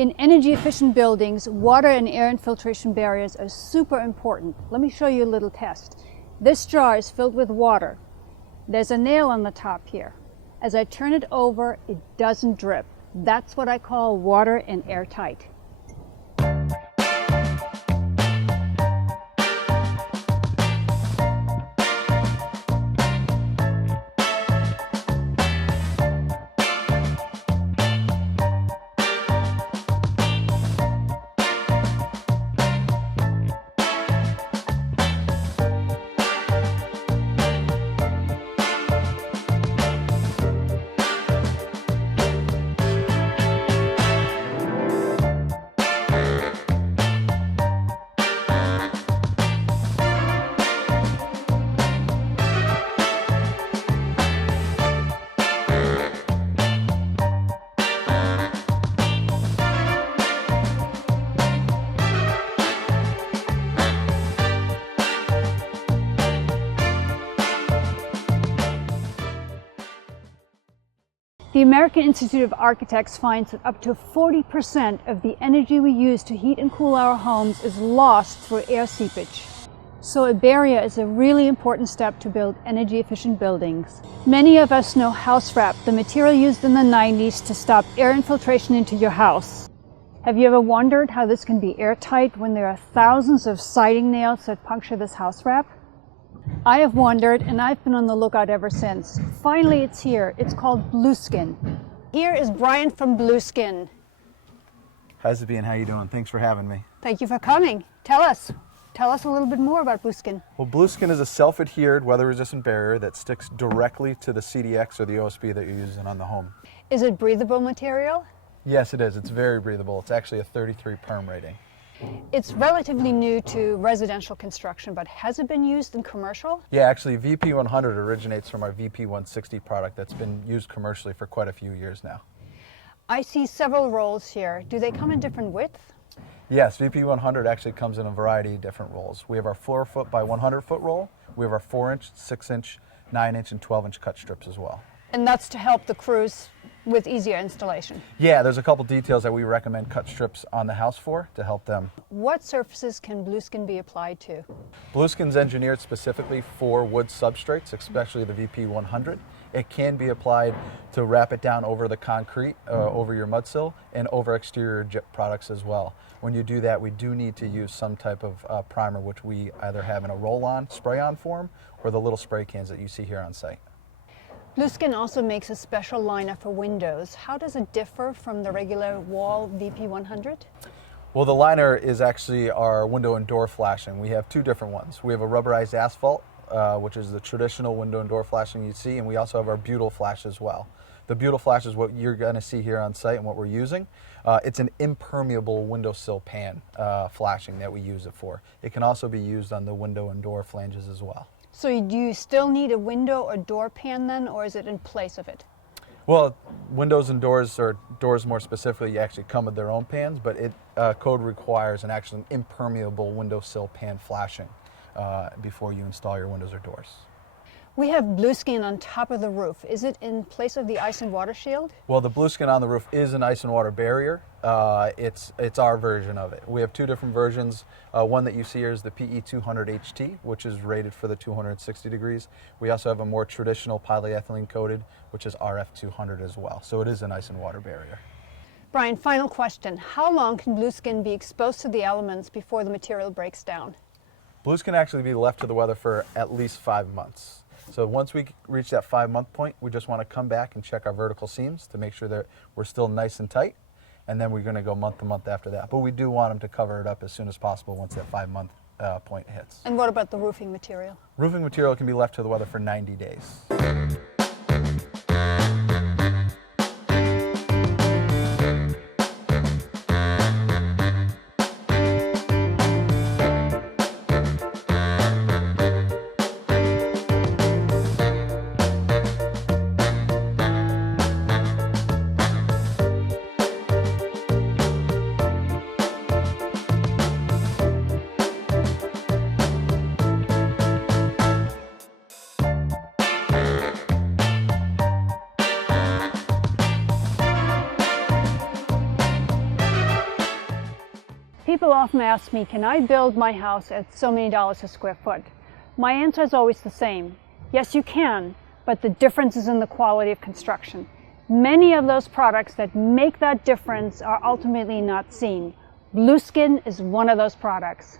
In energy efficient buildings, water and air infiltration barriers are super important. Let me show you a little test. This jar is filled with water. There's a nail on the top here. As I turn it over, it doesn't drip. That's what I call water and airtight. The American Institute of Architects finds that up to 40% of the energy we use to heat and cool our homes is lost through air seepage. So a barrier is a really important step to build energy efficient buildings. Many of us know house wrap, the material used in the 90s to stop air infiltration into your house. Have you ever wondered how this can be airtight when there are thousands of siding nails that puncture this house wrap? I have wondered, and I've been on the lookout ever since. Finally, it's here. It's called Blueskin. Here is Brian from Blueskin. Hi, Sabine. How you doing? Thanks for having me. Thank you for coming. Tell us a little bit more about Blueskin. Well, Blueskin is a self-adhered, weather-resistant barrier that sticks directly to the CDX or the OSB that you're using on the home. Is it breathable material? Yes, it is. It's very breathable. It's actually a 33 perm rating. It's relatively new to residential construction, but has it been used in commercial? Yeah, actually VP100 originates from our VP160 product that's been used commercially for quite a few years now. I see several rolls here. Do they come in different width? Yes, VP100 actually comes in a variety of different rolls. We have our 4 foot by 100 foot roll. We have our 4-inch, 6-inch, 9-inch, and 12-inch cut strips as well. And that's to help the crews with easier installation? Yeah, there's a couple details that we recommend cut strips on the house for to help them. What surfaces can Blueskin be applied to? Blueskin's engineered specifically for wood substrates, especially the VP100. It can be applied to wrap it down over the concrete, over your mud sill, and over exterior gyp products as well. When you do that, we do need to use some type of primer, which we either have in a roll-on, spray-on form, or the little spray cans that you see here on site. Blueskin also makes a special liner for windows. How does it differ from the regular wall VP100? Well, the liner is actually our window and door flashing. We have two different ones. We have a rubberized asphalt, which is the traditional window and door flashing you see, and we also have our butyl flash as well. The butyl flash is what you're going to see here on site and what we're using. It's an impermeable windowsill pan flashing that we use it for. It can also be used on the window and door flanges as well. So do you still need a window or door pan then, or is it in place of it? Well, windows and doors, or doors more specifically, actually come with their own pans, but code requires an actual impermeable windowsill pan flashing before you install your windows or doors. We have Blueskin on top of the roof. Is it in place of the ice and water shield? Well, the Blueskin on the roof is an ice and water barrier. It's our version of it. We have two different versions. One that you see here is the PE200 HT, which is rated for the 260 degrees. We also have a more traditional polyethylene coated, which is RF200 as well. So it is an ice and water barrier. Brian, final question. How long can Blueskin be exposed to the elements before the material breaks down? Blueskin can actually be left to the weather for at least 5 months. So once we reach that 5-month point, we just want to come back and check our vertical seams to make sure that we're still nice and tight. And then we're going to go month to month after that. But we do want them to cover it up as soon as possible once that 5-month point hits. And what about the roofing material? Roofing material can be left to the weather for 90 days. People often ask me, can I build my house at so many dollars a square foot? My answer is always the same. Yes, you can, but the difference is in the quality of construction. Many of those products that make that difference are ultimately not seen. Blueskin is one of those products.